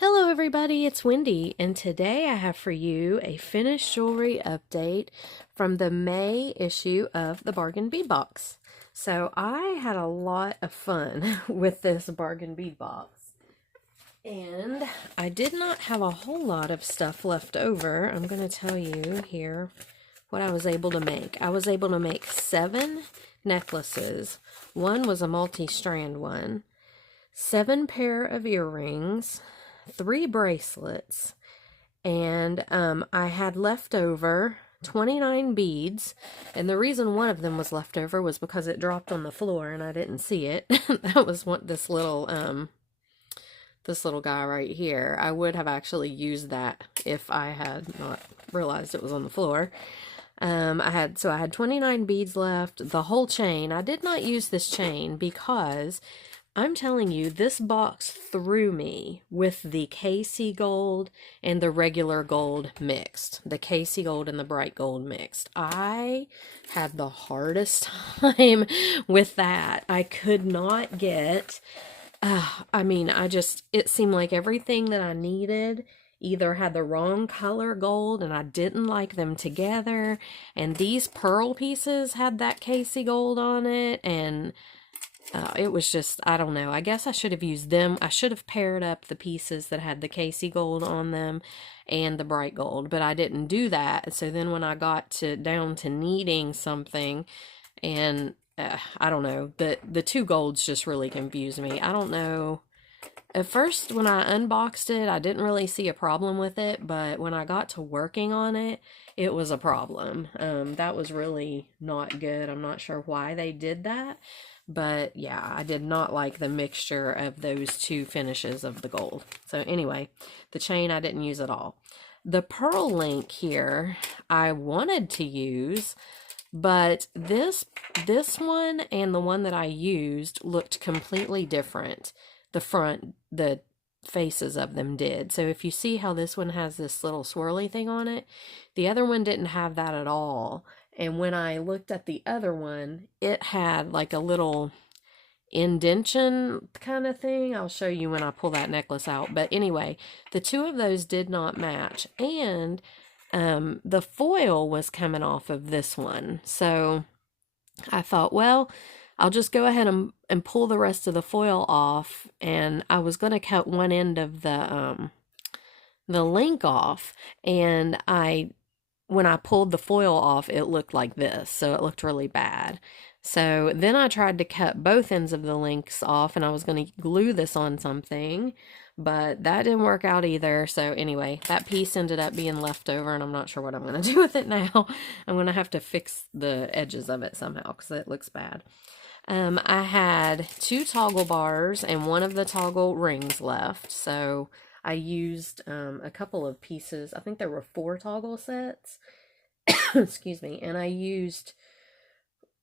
Hello everybody, it's Wendy, and today I have for you a finished jewelry update from the May issue of the Bargain Bead Box. So I had a lot of fun with this Bargain Bead Box, and I did not have a whole lot of stuff left over. I'm going to tell you here what I was able to make. I was able to make 7 necklaces. One was a multi-strand one, 7 pair of earrings, 3 bracelets, and I had left over 29 beads, and the reason one of them was left over was because it dropped on the floor and I didn't see it. That was this little guy right here. I would have actually used that if I had not realized it was on the floor. I had 29 beads left, the whole chain. I did not use this chain because I'm telling you, this box threw me with the KC gold and the regular gold mixed. The KC gold and the bright gold mixed. I had the hardest time with that. I could not get, it seemed like everything that I needed either had the wrong color gold and I didn't like them together. And these pearl pieces had that KC gold on it, and it was just, I don't know. I guess I should have used them. I should have paired up the pieces that had the Casey gold on them and the bright gold, but I didn't do that. So then when I got down to needing something, and I don't know, the 2 golds just really confused me. I don't know. At first, when I unboxed it, I didn't really see a problem with it, but when I got to working on it, it was a problem. That was really not good. I'm not sure why they did that. But yeah, I did not like the mixture of those 2 finishes of the gold. So anyway, the chain I didn't use at all. The pearl link here I wanted to use, but this one and the one that I used looked completely different. The faces of them did. So if you see how this one has this little swirly thing on it, the other one didn't have that at all. And when I looked at the other one, it had like a little indentation kind of thing. I'll show you when I pull that necklace out. But anyway, the 2 of those did not match. And the foil was coming off of this one. So I thought, well, I'll just go ahead and pull the rest of the foil off. And I was going to cut one end of the link off. And when I pulled the foil off, it looked like this, so it looked really bad. So then I tried to cut both ends of the links off, and I was going to glue this on something, but that didn't work out either. So anyway, that piece ended up being left over, and I'm not sure what I'm going to do with it now. I'm going to have to fix the edges of it somehow, because it looks bad. I had 2 toggle bars and 1 of the toggle rings left, so I used a couple of pieces. I think there were 4 toggle sets. Excuse me. And I used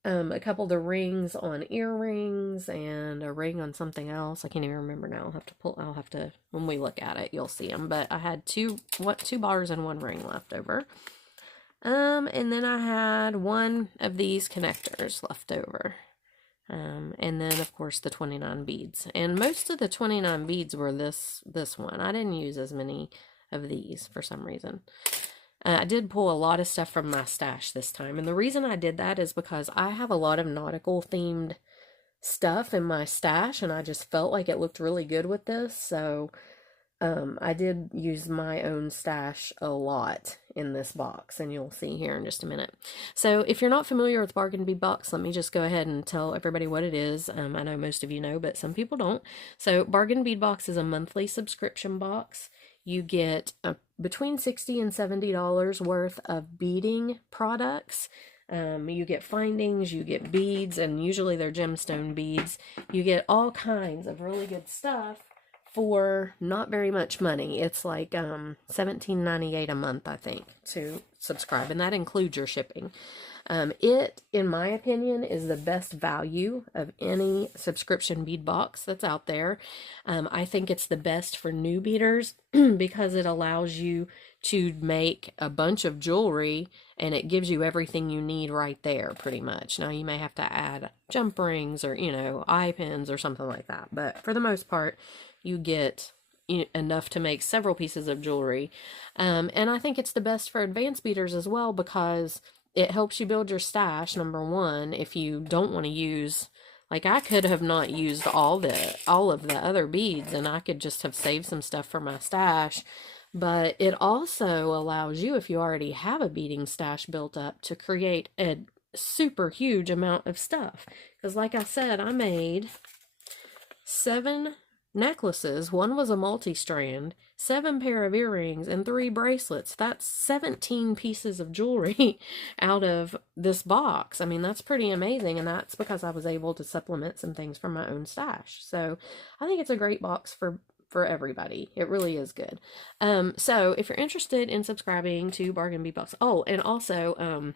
a couple of the rings on earrings and a ring on something else. I can't even remember now. I'll have to, when we look at it, you'll see them. But I had 2 bars and 1 ring left over. And then I had 1 of these connectors left over. And then of course the 29 beads, and most of the 29 beads were this one. I didn't use as many of these for some reason. I did pull a lot of stuff from my stash this time, and the reason I did that is because I have a lot of nautical themed stuff in my stash, and I just felt like it looked really good with this. So I did use my own stash a lot in this box, and you'll see here in just a minute. So if you're not familiar with Bargain Bead Box, let me just go ahead and tell everybody what it is. I know most of you know, but some people don't. So Bargain Bead Box is a monthly subscription box. You get between $60 and $70 worth of beading products. You get findings, you get beads, and usually they're gemstone beads. You get all kinds of really good stuff for not very much money. It's like $17.98 a month, I think, to subscribe, and that includes your shipping. It, in my opinion, is the best value of any subscription bead box that's out there. I think it's the best for new beaders because it allows you to make a bunch of jewelry, and it gives you everything you need right there, pretty much. Now, you may have to add jump rings or, eye pins or something like that, but for the most part, you get enough to make several pieces of jewelry. And I think it's the best for advanced beaders as well, because it helps you build your stash, number one, if you don't want to use, like I could have not used all of the other beads, and I could just have saved some stuff for my stash. But it also allows you, if you already have a beading stash built up, to create a super huge amount of stuff. Because like I said, I made 7 necklaces. One was a multi-strand, 7 pair of earrings, and 3 bracelets. That's 17 pieces of jewelry out of this box. I mean, that's pretty amazing, and that's because I was able to supplement some things from my own stash. So I think it's a great box for everybody. It really is good. So if you're interested in subscribing to Bargain Bead Box, oh, and also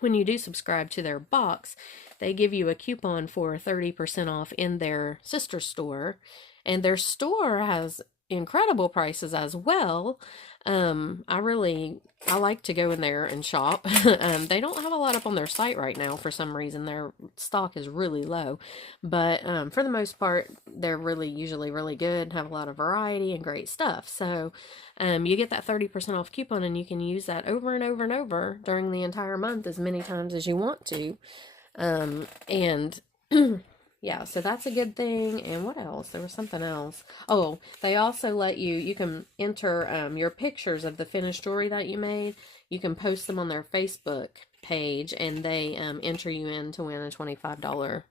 when you do subscribe to their box, they give you a coupon for 30% off in their sister store, and their store has incredible prices as well. I like to go in there and shop. They don't have a lot up on their site right now for some reason. Their stock is really low, but for the most part, they're usually really good, have a lot of variety and great stuff. So you get that 30% off coupon, and you can use that over and over and over during the entire month as many times as you want to. And yeah, so that's a good thing. And what else? There was something else. Oh, they also let you can enter your pictures of the finished jewelry that you made. You can post them on their Facebook page, and they enter you in to win a $25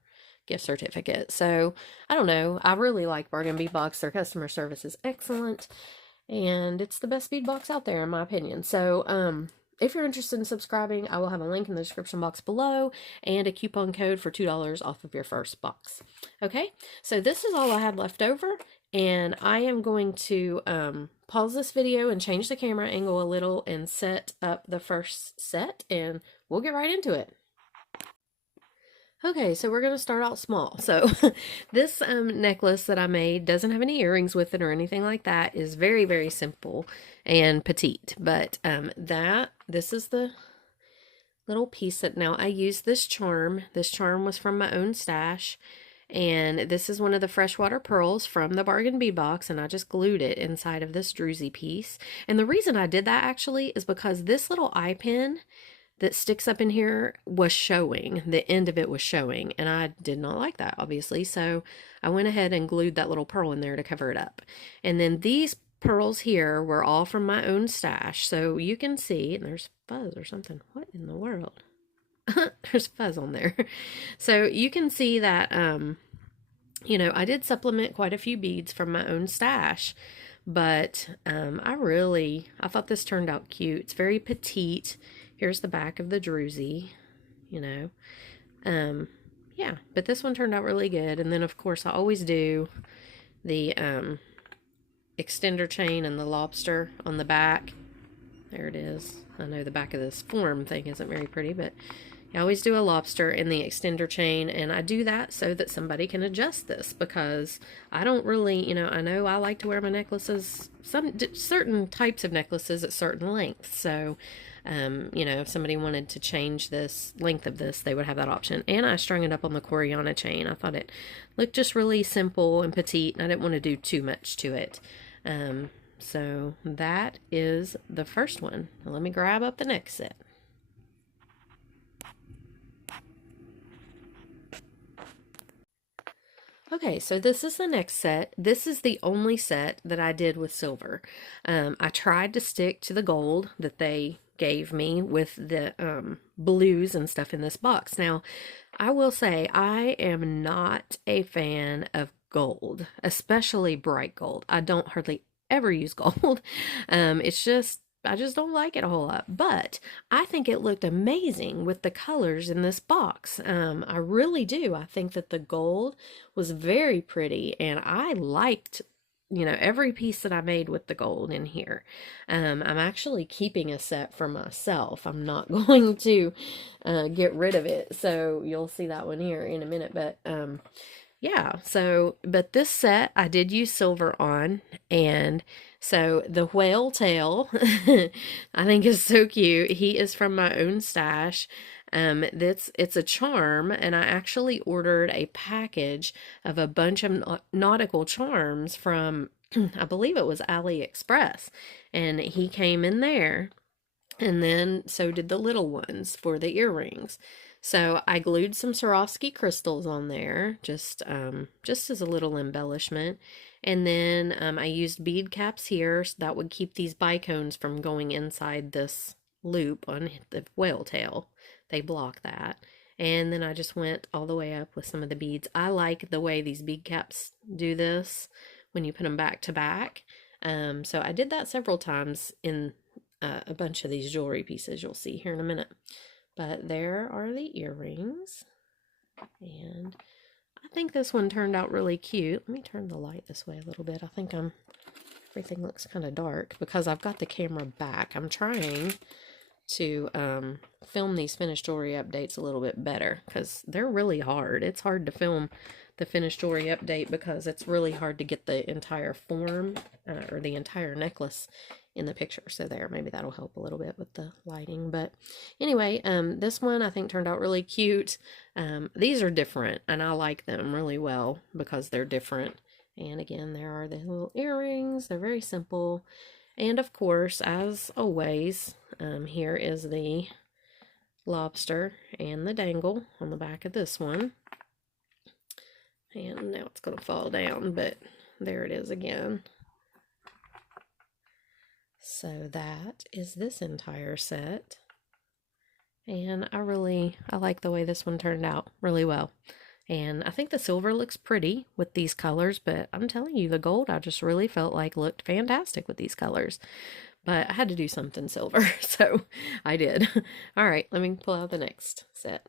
gift certificate. So, I don't know. I really like Bargain Bead Box. Their customer service is excellent, and it's the best bead box out there, in my opinion. So, if you're interested in subscribing, I will have a link in the description box below and a coupon code for $2 off of your first box. Okay, so this is all I had left over, and I am going to pause this video and change the camera angle a little and set up the first set, and we'll get right into it. Okay, so we're going to start out small. So this necklace that I made doesn't have any earrings with it or anything like that. Is very, very simple and petite. But this is the little piece that now I used this charm. This charm was from my own stash. And this is one of the freshwater pearls from the Bargain Bead Box, and I just glued it inside of this Drusy piece. And the reason I did that actually is because this little eye pin that sticks up in here was showing. The end of it was showing, and I did not like that, obviously. So I went ahead and glued that little pearl in there to cover it up. And then these pearls here were all from my own stash. So you can see, and there's fuzz or something. What in the world? There's fuzz on there. So you can see that, you know, I did supplement quite a few beads from my own stash. But I thought this turned out cute. It's very petite. Here's the back of the Drusy, you know. Yeah, but this one turned out really good. And then, of course, I always do the extender chain and the lobster on the back. There it is. I know the back of this form thing isn't very pretty, but I always do a lobster in the extender chain, and I do that so that somebody can adjust this, because I don't really, you know I like to wear my necklaces, certain types of necklaces at certain lengths. So, you know, if somebody wanted to change this length of this, they would have that option. And I strung it up on the Coriana chain. I thought it looked just really simple and petite, and I didn't want to do too much to it. So that is the first one. Now let me grab up the next set. Okay, so this is the next set. This is the only set that I did with silver. I tried to stick to the gold that they gave me with the blues and stuff in this box. Now, I will say I am not a fan of gold, especially bright gold. I don't hardly ever use gold. I just don't like it a whole lot, but I think it looked amazing with the colors in this box. I really do. I think that the gold was very pretty, and I liked, you know, every piece that I made with the gold in here. I'm actually keeping a set for myself. I'm not going to get rid of it, so you'll see that one here in a minute, but yeah, so, but this set I did use silver on, and so the whale tail, I think is so cute. He is from my own stash. It's a charm, and I actually ordered a package of a bunch of nautical charms from I believe it was AliExpress, and he came in there. And then so did the little ones for the earrings. So I glued some Swarovski crystals on there, just as a little embellishment. And then I used bead caps here so that would keep these bicones from going inside this loop on the whale tail. They block that. And then I just went all the way up with some of the beads. I like the way these bead caps do this when you put them back to back. So I did that several times in a bunch of these jewelry pieces you'll see here in a minute. But there are the earrings. And I think this one turned out really cute. Let me turn the light this way a little bit. I think everything looks kind of dark because I've got the camera back. I'm trying to film these finished jewelry updates a little bit better because they're really hard. It's hard to film the finished jewelry update because it's really hard to get the entire form or the entire necklace in the picture. So there, maybe that'll help a little bit with the lighting. But anyway, this one I think turned out really cute. These are different and I like them really well because they're different. And again, there are the little earrings. They're very simple. And of course, as always, here is the lobster and the dangle on the back of this one. And now it's going to fall down, but there it is again. So that is this entire set. And I like the way this one turned out really well. And I think the silver looks pretty with these colors, but I'm telling you, the gold I just really felt like looked fantastic with these colors. But I had to do something silver, so I did. All right, let me pull out the next set.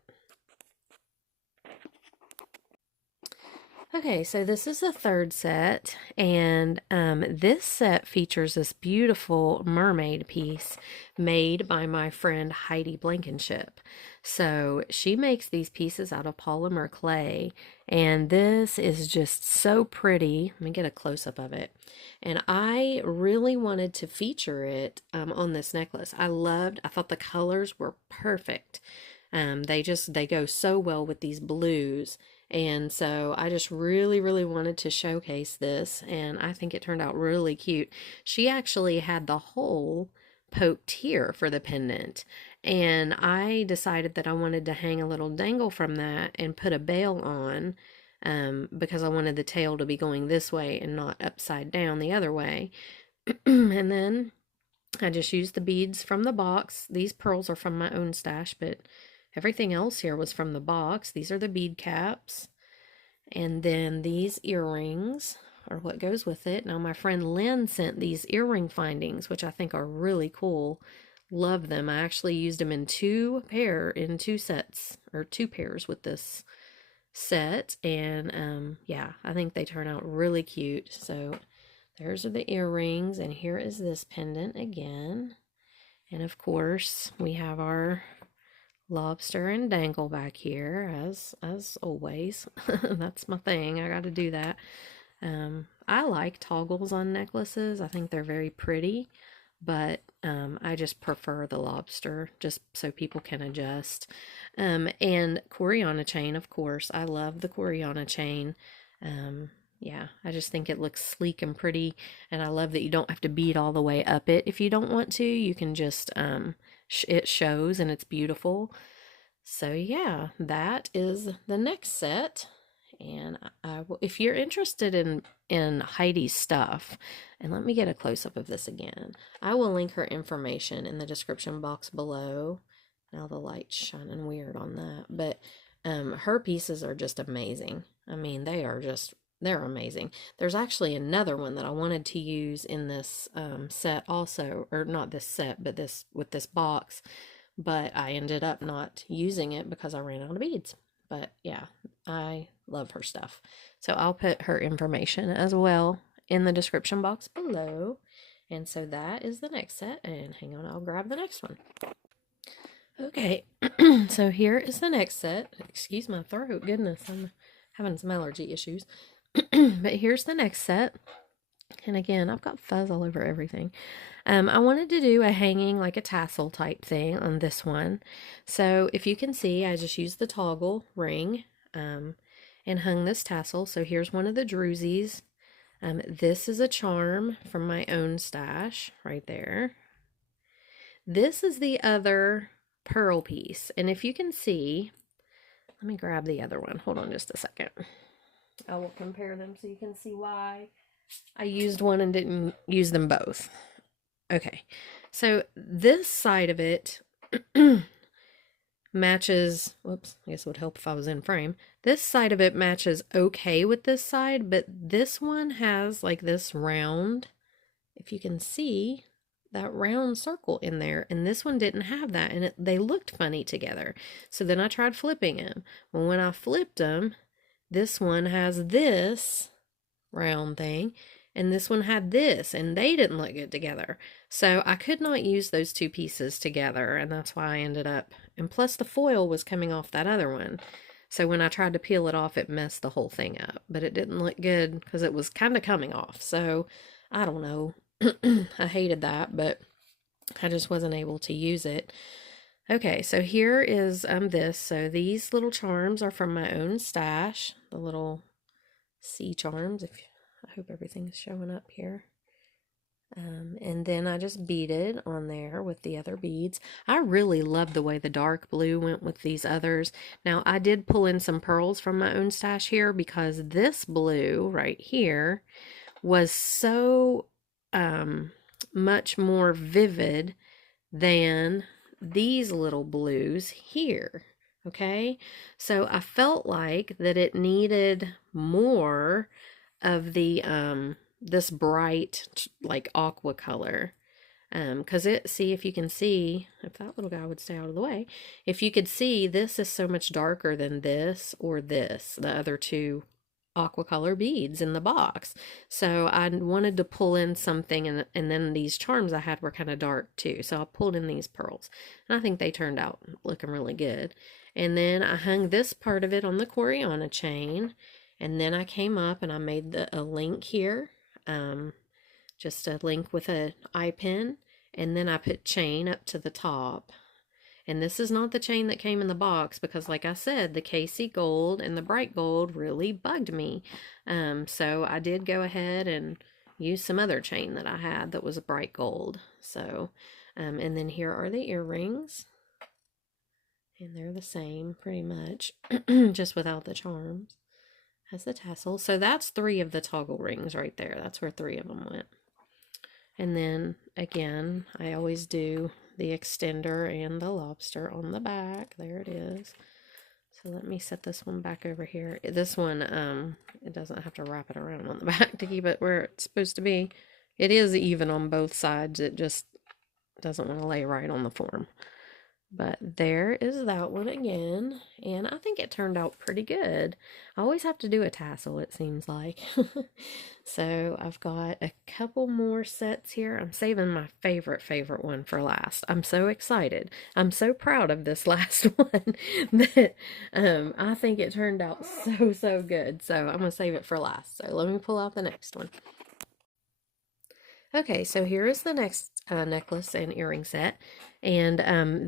Okay, so this is the third set, and this set features this beautiful mermaid piece made by my friend Heidi Blankenship. So she makes these pieces out of polymer clay, and this is just so pretty. Let me get a close-up of it. And I really wanted to feature it on this necklace. I thought the colors were perfect. They go so well with these blues. And so I just really, really wanted to showcase this, and I think it turned out really cute. She actually had the hole poked here for the pendant, and I decided that I wanted to hang a little dangle from that and put a bail on because I wanted the tail to be going this way and not upside down the other way. And then I just used the beads from the box. These pearls are from my own stash, but everything else here was from the box. These are the bead caps. And then these earrings are what goes with it. Now my friend Lynn sent these earring findings, which I think are really cool. Love them. I actually used them in two sets, or 2 pairs with this set. And yeah, I think they turn out really cute. So there's the earrings, and here is this pendant again. And of course, we have our lobster and dangle back here, as always. That's my thing. I got to do that. I like toggles on necklaces. I think they're very pretty, but I just prefer the lobster just so people can adjust. And Coriana chain, of course. I love the Coriana chain. Yeah, I just think it looks sleek and pretty, and I love that you don't have to bead all the way up it if you don't want to. You can just it shows and it's beautiful. So yeah, that is the next set. And if you're interested in Heidi's stuff, and let me get a close-up of this again, I will link her information in the description box below. Now the light's shining weird on that, but her pieces are just amazing. I mean, they're amazing. There's actually another one that I wanted to use in this set also, or not this set, but with this box, but I ended up not using it because I ran out of beads. But yeah, I love her stuff. So I'll put her information as well in the description box below. And so that is the next set, and hang on, I'll grab the next one. Okay, so here is the next set. Excuse my throat, goodness, I'm having some allergy issues. But here's the next set. And again, I've got fuzz all over everything. I wanted to do a hanging, like a tassel type thing on this one. So if you can see, I just used the toggle ring and hung this tassel. So here's one of the Drusys This is a charm from my own stash right there. This is the other pearl piece. And if you can see, let me grab the other one. Hold on just a second. I will compare them so you can see why I used one and didn't use them both. Okay, so this side of it matches, whoops, I guess it would help if I was in frame. This side of it matches okay with this side, but this one has like this round, if you can see, that round circle in there, and this one didn't have that, and they looked funny together. So then I tried flipping them. Well, when I flipped them, this one has this round thing, and this one had this, and they didn't look good together. So I could not use those two pieces together, and that's why I ended up, and plus the foil was coming off that other one. So when I tried to peel it off, it messed the whole thing up, but it didn't look good because it was kind of coming off. So I don't know. I hated that, but I just wasn't able to use it. Okay, so here is this. So these little charms are from my own stash, the little sea charms. I hope everything's showing up here. And then I just beaded on there with the other beads. I really love the way the dark blue went with these others. Now, I did pull in some pearls from my own stash here because this blue right here was so much more vivid than these little blues here. Okay, so I felt like that it needed more of the this bright like aqua color, because see if you can see, if that little guy would stay out of the way, if you could see, this is so much darker than this or this, the other two aqua color beads in the box. So I wanted to pull in something, and then these charms I had were kind of dark too, so I pulled in these pearls, and I think they turned out looking really good. And then I hung this part of it on the Coriana chain, and then I came up and I made a link here, just a link with an eye pin, and then I put chain up to the top. And this is not the chain that came in the box because, like I said, the Casey gold and the bright gold really bugged me. So I did go ahead and use some other chain that I had that was a bright gold. So, and then here are the earrings. And they're the same pretty much, just without the charms. Has the tassel. So that's 3 of the toggle rings right there. That's where 3 of them went. And then again, I always do the extender and the lobster on the back. There it is. So let me set this one back over here. This one, it doesn't have to wrap it around on the back to keep it where it's supposed to be. It is even on both sides. It just doesn't want to lay right on the form. But there is that one again, and I think it turned out pretty good. I always have to do a tassel, it seems like. So I've got a couple more sets here. I'm saving my favorite one for last. I'm so excited. I'm so proud of this last one that I think it turned out so good. So I'm going to save it for last. So let me pull out the next one. Okay, so here is the next necklace and earring set, and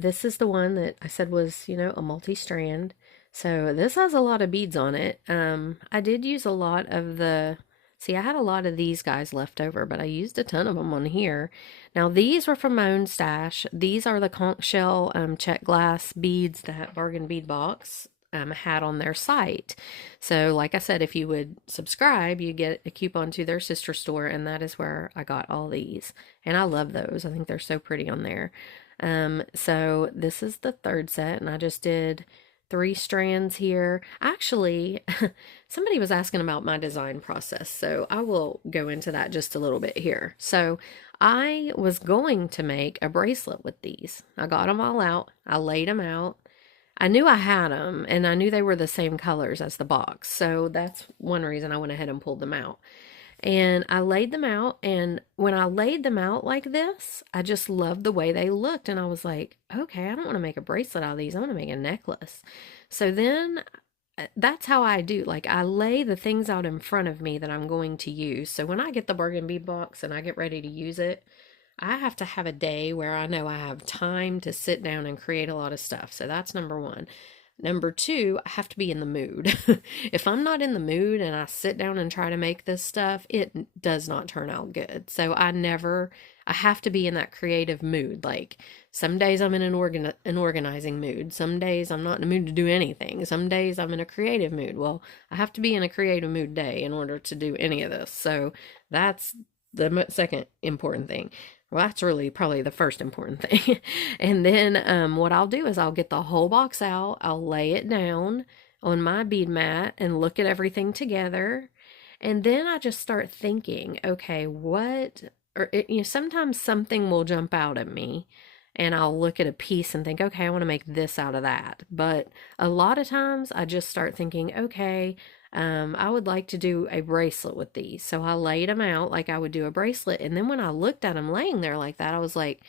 this is the one that I said was, you know, a multi-strand. So this has a lot of beads on it. I did use a lot of the, see, I had a lot of these guys left over, but I used a ton of them on here. Now these were from my own stash. These are the conch shell check glass beads that Bargain Bead Box had on their site. So like I said, if you would subscribe, you get a coupon to their sister store, and that is where I got all these, and I love those. I think they're so pretty on there. So this is the 3rd set, and I just did 3 strands here. Actually, somebody was asking about my design process, so I will go into that just a little bit here. So I was going to make a bracelet with these. I got them all out. I laid them out. I knew I had them, and I knew they were the same colors as the box, so that's one reason I went ahead and pulled them out. And I laid them out, and when I laid them out like this, I just loved the way they looked, and I was like, okay, I don't want to make a bracelet out of these. I want to make a necklace. So then that's how I do. Like, I lay the things out in front of me that I'm going to use. So when I get the Bargain Bead Box and I get ready to use it, I have to have a day where I know I have time to sit down and create a lot of stuff. So that's number 1. Number two, I have to be in the mood. If I'm not in the mood and I sit down and try to make this stuff, it does not turn out good. So I have to be in that creative mood. Like some days I'm in an organizing mood. Some days I'm not in the mood to do anything. Some days I'm in a creative mood. Well, I have to be in a creative mood day in order to do any of this. So that's the second important thing. Well, that's really probably the first important thing. And then what I'll do is I'll get the whole box out. I'll lay it down on my bead mat and look at everything together. And then I just start thinking, okay, sometimes something will jump out at me and I'll look at a piece and think, okay, I want to make this out of that. But a lot of times I just start thinking, okay, I would like to do a bracelet with these. So I laid them out like I would do a bracelet. And then when I looked at them laying there like that, I was like,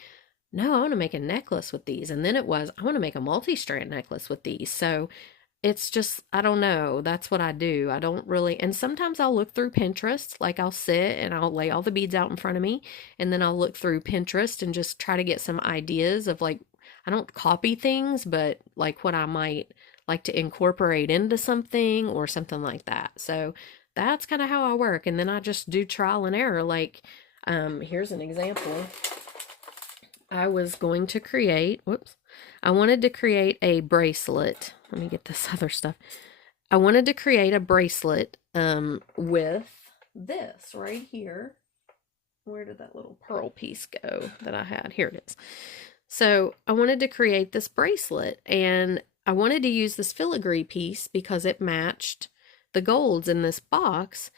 no, I want to make a necklace with these. And then I want to make a multi-strand necklace with these. So it's just, I don't know. That's what I do. I don't really, and sometimes I'll look through Pinterest, like I'll sit and I'll lay all the beads out in front of me. And then I'll look through Pinterest and just try to get some ideas of like, I don't copy things, but like what I might like to incorporate into something or something like that. So that's kind of how I work. And then I just do trial and error. Like, here's an example. I was going to create, I wanted to create a bracelet. Let me get this other stuff. I wanted to create a bracelet with this right here. Where did that little pearl piece go that I had? Here it is. So I wanted to create this bracelet, and I wanted to use this filigree piece because it matched the golds in this box.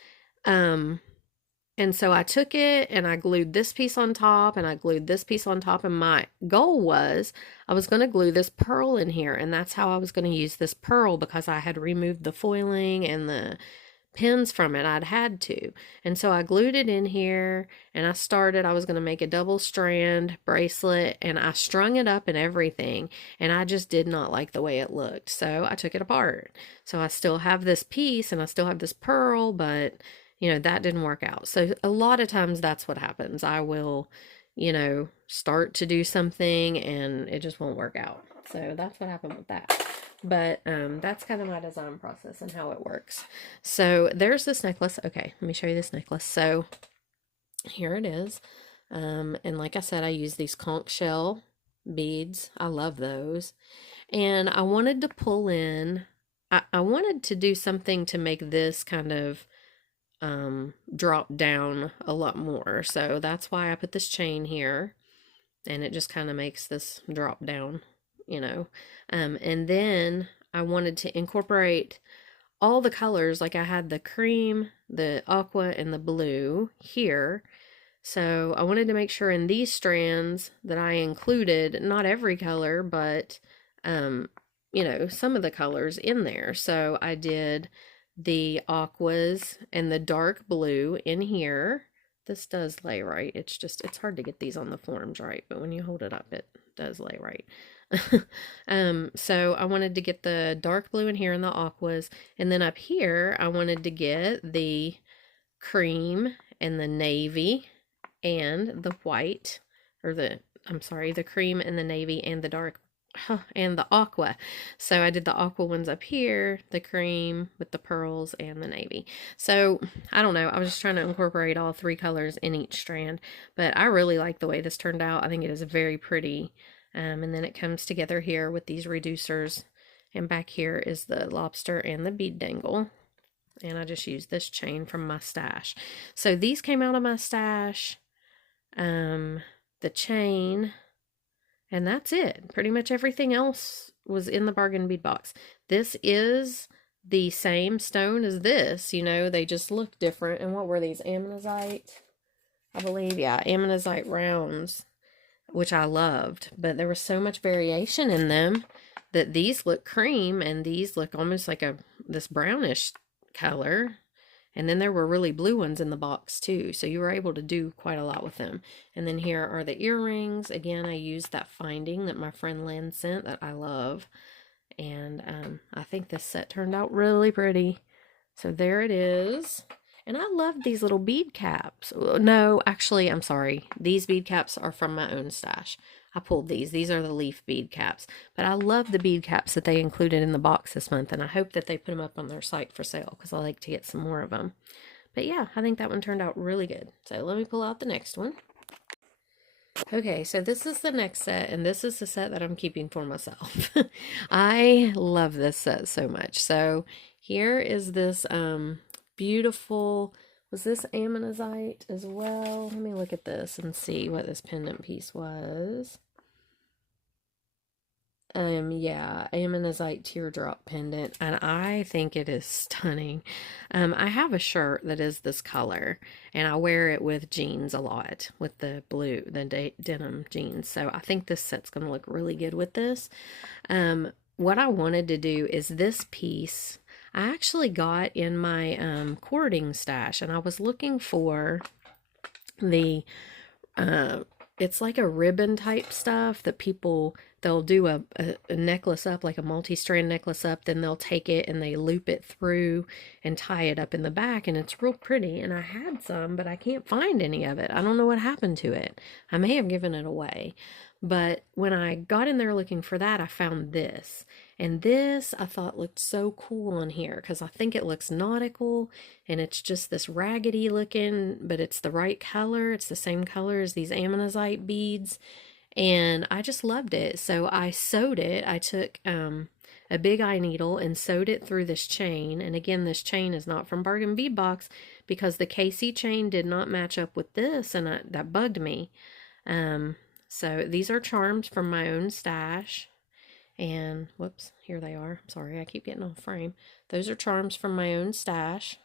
And so I took it and I glued this piece on top and I glued this piece on top. And my goal was I was going to glue this pearl in here. And that's how I was going to use this pearl, because I had removed the foiling and the pins from it. I'd had to. And so I glued it in here and I was going to make a double strand bracelet, and I strung it up and everything. And I just did not like the way it looked. So I took it apart. So I still have this piece and I still have this pearl, but that didn't work out. So a lot of times that's what happens. I will, start to do something and it just won't work out. So that's what happened with that. But that's kind of my design process and how it works. So there's this necklace. Okay, let me show you this necklace. So here it is. And like I said, I use these conch shell beads. I love those. And I wanted to pull in, I wanted to do something to make this kind of drop down a lot more. So that's why I put this chain here, and it just kind of makes this drop down, and then I wanted to incorporate all the colors. Like I had the cream, the aqua, and the blue here. So I wanted to make sure in these strands that I included not every color, but some of the colors in there. So I did the aquas and the dark blue in here. This does lay right. It's hard to get these on the forms right, but when you hold it up, it does lay right. So I wanted to get the dark blue in here and the aquas, and then up here I wanted to get the cream and the navy and the white, the cream and the navy and the dark and the aqua. So I did the aqua ones up here, the cream with the pearls and the navy. So I don't know, I was just trying to incorporate all three colors in each strand, but I really like the way this turned out. I think it is very pretty. And then it comes together here with these reducers, and back here is the lobster and the bead dangle. And I just used this chain from my stash. So these came out of my stash, the chain, and that's it. Pretty much everything else was in the bargain bead box. This is the same stone as this, they just look different. And what were these? Ammonite, I believe. Yeah, ammonite rounds, which I loved. But there was so much variation in them that these look cream and these look almost like this brownish color. And then there were really blue ones in the box too, so you were able to do quite a lot with them. And then here are the earrings. Again, I used that finding that my friend Lynn sent that I love. And I think this set turned out really pretty. So there it is. And I love these little bead caps. No, actually, I'm sorry. These bead caps are from my own stash. I pulled these. These are the leaf bead caps. But I love the bead caps that they included in the box this month, and I hope that they put them up on their site for sale because I like to get some more of them. But yeah, I think that one turned out really good. So let me pull out the next one. Okay, so this is the next set, and this is the set that I'm keeping for myself. I love this set so much. So here is this beautiful, was this ammonite as well? Let me look at this and see what this pendant piece was. Yeah, ammonite teardrop pendant, and I think it is stunning. I have a shirt that is this color, and I wear it with jeans a lot, with the blue, the denim jeans. So I think this set's going to look really good with this. What I wanted to do is this piece, I actually got in my cording stash, and I was looking for the it's like a ribbon type stuff that they'll do a necklace up, like a multi-strand necklace up, then they'll take it and they loop it through and tie it up in the back, and it's real pretty. And I had some, but I can't find any of it. I don't know what happened to it. I may have given it away. But when I got in there looking for that, I found this. And this I thought looked so cool on here because I think it looks nautical, and it's just this raggedy looking, but it's the right color. It's the same color as these ammonite beads. And I just loved it. So I sewed it. I took a big eye needle and sewed it through this chain. And again, this chain is not from Bargain Bead Box because the KC chain did not match up with this, and that bugged me. So these are charms from my own stash. And whoops, here they are. Sorry, I keep getting off frame. Those are charms from my own stash.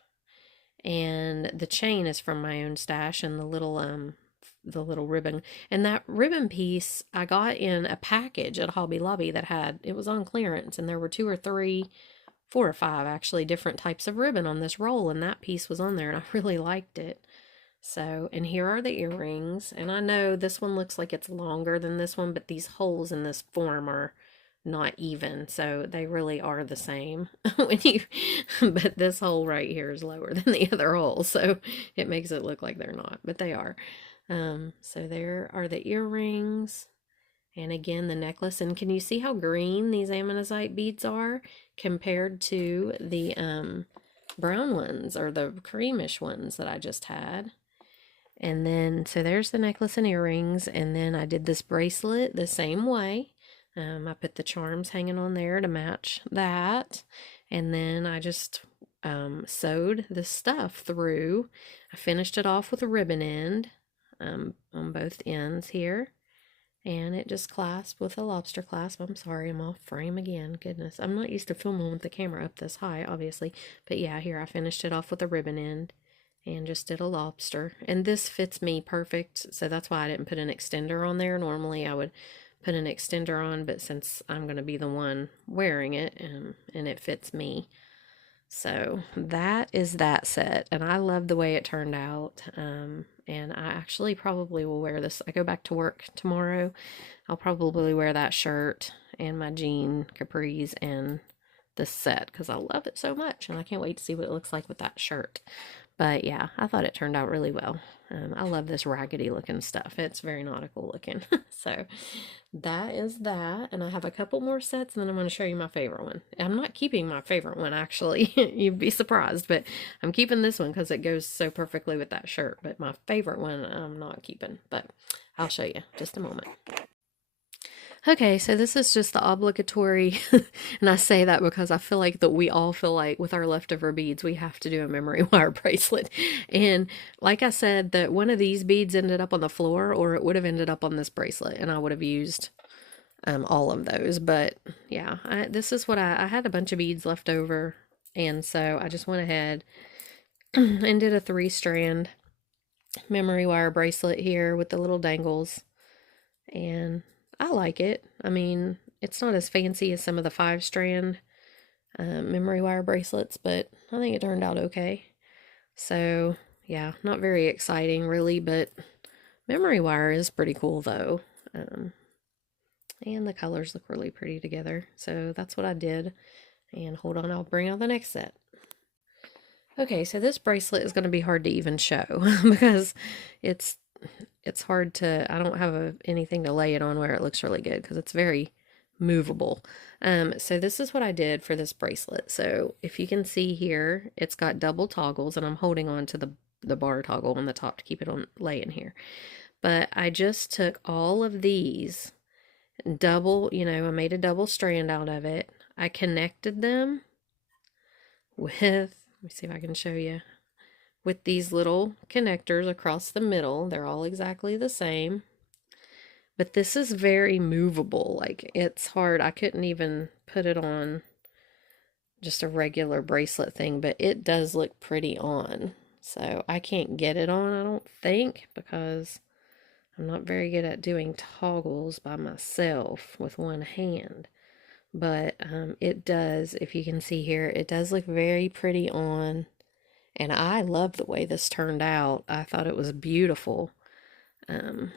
And the chain is from my own stash, and the little ribbon. And that ribbon piece I got in a package at Hobby Lobby it was on clearance, and there were 2 or 3, 4 or 5 actually different types of ribbon on this roll, and that piece was on there, and I really liked it. So, and here are the earrings, and I know this one looks like it's longer than this one, but these holes in this form are not even, so they really are the same but this hole right here is lower than the other hole, so it makes it look like they're not, but they are. So there are the earrings, and again the necklace. And can you see how green these ammonite beads are compared to the brown ones, or the creamish ones that I just had? And then, so there's the necklace and earrings, and then I did this bracelet the same way. I put the charms hanging on there to match that, and then I just sewed the stuff through. I finished it off with a ribbon end on both ends here, and it just clasped with a lobster clasp. I'm sorry, I'm off frame again. Goodness, I'm not used to filming with the camera up this high, obviously, but yeah, here I finished it off with a ribbon end and just did a lobster, and this fits me perfect, so that's why I didn't put an extender on there. Normally I would put an extender on, but since I'm going to be the one wearing it, and it fits me. So that is that set, and I love the way it turned out. And I actually probably will wear this. I go back to work tomorrow. I'll probably wear that shirt and my jean capris and this set because I love it so much, and I can't wait to see what it looks like with that shirt. But yeah, I thought it turned out really well. I love this raggedy looking stuff. It's very nautical looking. So that is that. And I have a couple more sets, and then I'm going to show you my favorite one. I'm not keeping my favorite one, actually. You'd be surprised, but I'm keeping this one because it goes so perfectly with that shirt. But my favorite one I'm not keeping, but I'll show you just a moment. Okay, so this is just the obligatory, and I say that because I feel like that we all feel like with our leftover beads, we have to do a memory wire bracelet. And like I said, that one of these beads ended up on the floor, or it would have ended up on this bracelet, and I would have used all of those. But yeah, this is what I had a bunch of beads left over, and so I just went ahead and did a 3-strand memory wire bracelet here with the little dangles, and I like it. I mean, it's not as fancy as some of the 5-strand memory wire bracelets, but I think it turned out okay. So yeah, not very exciting really, but memory wire is pretty cool though. And the colors look really pretty together. So that's what I did. And hold on, I'll bring out the next set. Okay, so this bracelet is going to be hard to even show because it's hard to, I don't have anything to lay it on where it looks really good because it's very movable. So this is what I did for this bracelet. So if you can see here, it's got double toggles, and I'm holding on to the bar toggle on the top to keep it on laying here. But I just took all of these double, you know, I made a double strand out of it. I connected them with, let me see if I can show you, with these little connectors across the middle. They're all exactly the same. But this is very movable. Like, it's hard. I couldn't even put it on just a regular bracelet thing, but it does look pretty on. So I can't get it on, I don't think, because I'm not very good at doing toggles by myself with one hand. But it does, if you can see here, it does look very pretty on. And I love the way this turned out. I thought it was beautiful. I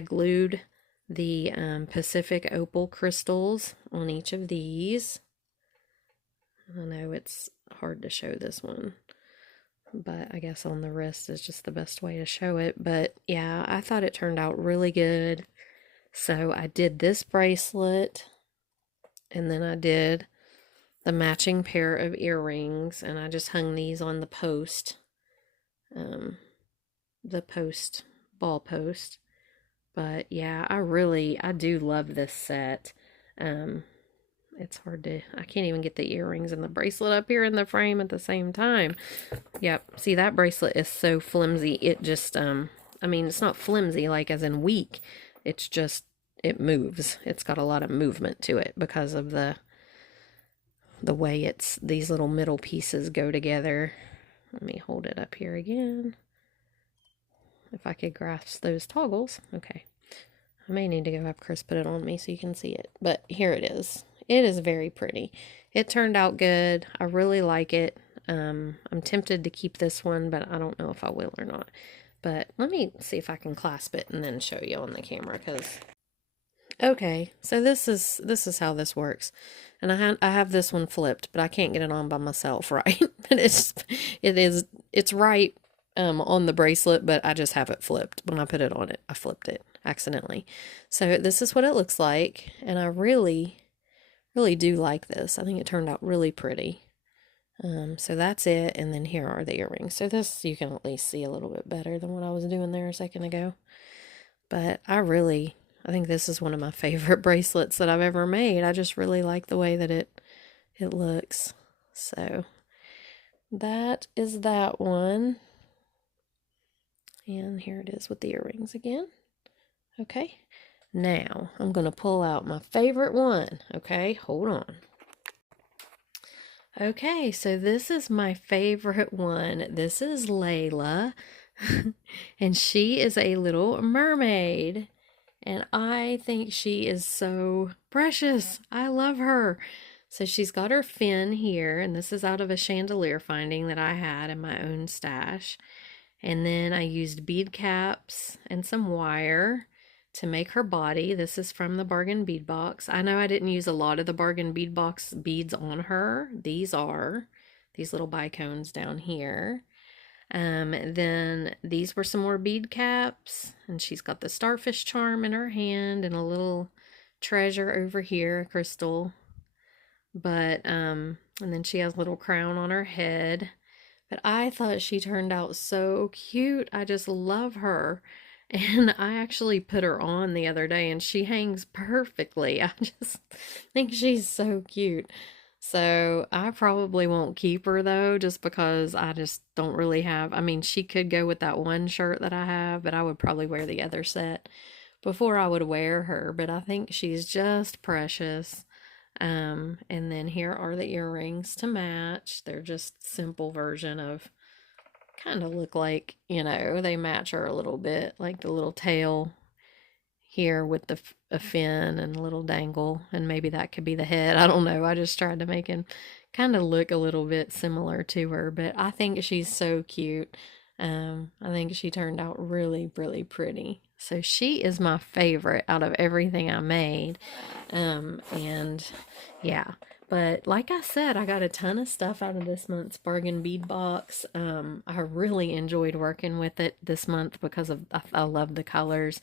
glued the Pacific opal crystals on each of these. I know it's hard to show this one, but I guess on the wrist is just the best way to show it. But yeah, I thought it turned out really good. So I did this bracelet, and then I did the matching pair of earrings, and I just hung these on the post, ball post. But yeah, I do love this set. It's hard to, I can't even get the earrings and the bracelet up here in the frame at the same time. Yep, see, that bracelet is so flimsy, it just, I mean, it's not flimsy like as in weak, it's just, it moves. It's got a lot of movement to it because of the way these little middle pieces go together. Let me hold it up here again. If I could grasp those toggles. Okay. I may need to go have Chris put it on me so you can see it. But here it is. It is very pretty. It turned out good. I really like it. I'm tempted to keep this one, but I don't know if I will or not. But let me see if I can clasp it and then show you on the camera, because... Okay, so this is how this works. And I have this one flipped, but I can't get it on by myself, right? But it's right on the bracelet, but I just have it flipped. When I put it on it, I flipped it accidentally. So this is what it looks like, and I really, really do like this. I think it turned out really pretty. So that's it, and then here are the earrings. So this you can at least see a little bit better than what I was doing there a second ago. But I think this is one of my favorite bracelets that I've ever made. I just really like the way that it looks. So that is that one. And here it is with the earrings again. Okay. Now I'm going to pull out my favorite one. Okay, hold on. Okay, so this is my favorite one. This is Layla. And she is a little mermaid. And I think she is so precious. I love her. So she's got her fin here, and this is out of a chandelier finding that I had in my own stash. And then I used bead caps and some wire to make her body. This is from the bargain bead box. I know I didn't use a lot of the bargain bead box beads on her. These are these little bicones down here. Then these were some more bead caps, and she's got the starfish charm in her hand and a little treasure over here, a crystal. But, and then she has a little crown on her head. But I thought she turned out so cute. I just love her. And I actually put her on the other day, and she hangs perfectly. I just think she's so cute. So I probably won't keep her though, just because I just don't really have, I mean, she could go with that one shirt that I have, but I would probably wear the other set before I would wear her. But I think she's just precious. And then here are the earrings to match. They're just simple version of, kind of look like, you know, they match her a little bit, like the little tail here with a fin and a little dangle, and maybe that could be the head. I don't know. I just tried to make him kind of look a little bit similar to her, but I think she's so cute. I think she turned out really, really pretty. So she is my favorite out of everything I made. And yeah, But like I said, I got a ton of stuff out of this month's bargain bead box. I really enjoyed working with it this month because of I love the colors.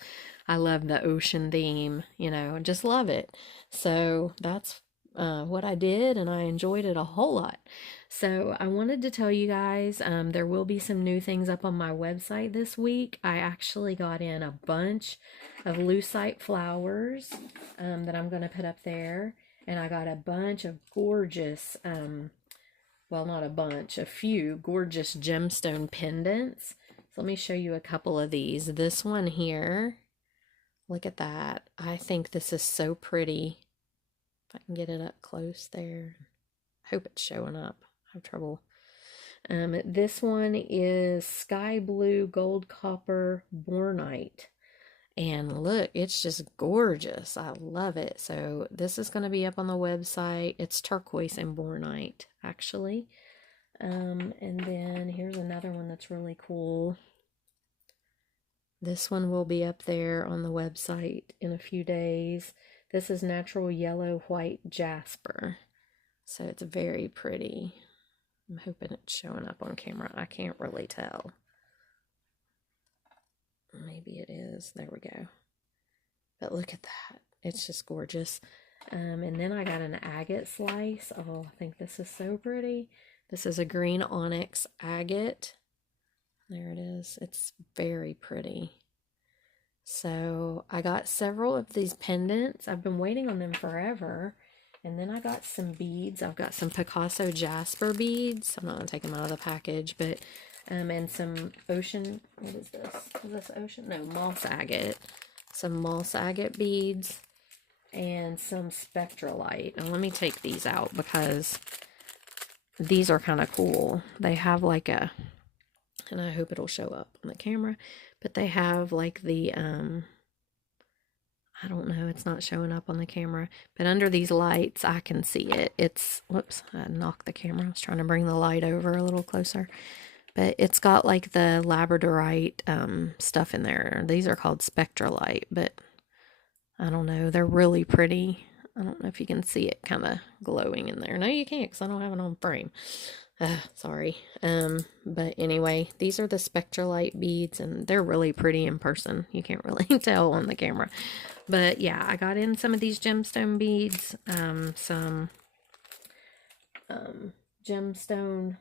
I love the ocean theme, you know, just love it. So that's what I did, and I enjoyed it a whole lot. So I wanted to tell you guys there will be some new things up on my website this week. I actually got in a bunch of lucite flowers that I'm going to put up there. And I got a bunch of gorgeous, well, not a bunch, a few gorgeous gemstone pendants. So let me show you a couple of these. This one here, look at that. I think this is so pretty. If I can get it up close there. I hope it's showing up. I have trouble. This one is sky blue gold copper bornite. And look, it's just gorgeous. I love it. So this is going to be up on the website. It's turquoise and bornite, actually. And then here's another one that's really cool. This one will be up there on the website in a few days. This is natural yellow white jasper. So it's very pretty. I'm hoping it's showing up on camera. I can't really tell. Maybe it is. There we go. But look at that. It's just gorgeous. And then I got an agate slice. Oh, I think this is so pretty. This is a green onyx agate. There it is. It's very pretty. So I got several of these pendants. I've been waiting on them forever. And then I got some beads. I've got some Picasso jasper beads. I'm not going to take them out of the package, but and some ocean, what is this? Is this ocean? No, moss agate. Some moss agate beads and some spectralite. Now let me take these out because these are kind of cool. They have like a, and I hope it'll show up on the camera, but they have like the, I don't know, it's not showing up on the camera, but under these lights, I can see it. It's, whoops, I knocked the camera. I was trying to bring the light over a little closer. But it's got like the labradorite stuff in there. These are called spectralite, but I don't know. They're really pretty. I don't know if you can see it kind of glowing in there. No, you can't because I don't have it on frame. Sorry. But anyway, these are the spectralite beads, and they're really pretty in person. You can't really tell on the camera. But yeah, I got in some of these gemstone beads, some gemstone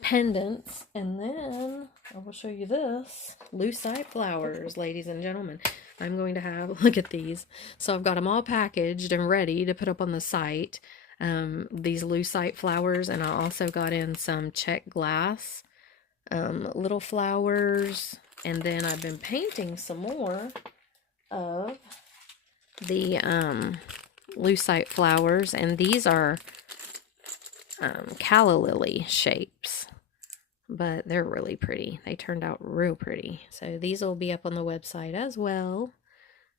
pendants, and then I will show you this lucite flowers, ladies and gentlemen. I'm going to have, look at these. So I've got them all packaged and ready to put up on the site. These lucite flowers, and I also got in some check glass little flowers, and then I've been painting some more of the lucite flowers, and these are calla lily shapes, but they're really pretty. They turned out real pretty. So these will be up on the website as well.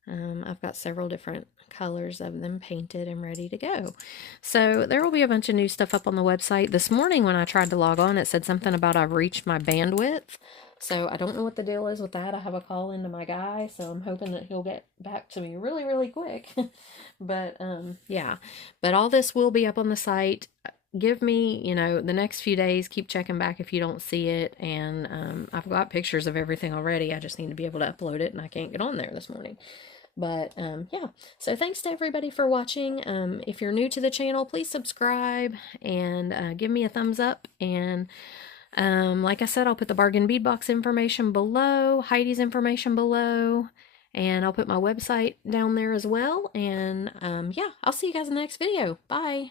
I've got several different colors of them painted and ready to go. So there will be a bunch of new stuff up on the website. This morning when I tried to log on, it said something about I've reached my bandwidth. So I don't know what the deal is with that. I have a call into my guy, so I'm hoping that he'll get back to me really, really quick. But yeah, but all this will be up on the site. Give me, you know, the next few days, keep checking back if you don't see it. And I've got pictures of everything already. I just need to be able to upload it, and I can't get on there this morning. But yeah, so thanks to everybody for watching. If you're new to the channel, please subscribe and give me a thumbs up. And like I said, I'll put the bargain bead box information below, Heidi's information below, and I'll put my website down there as well. And yeah, I'll see you guys in the next video. Bye.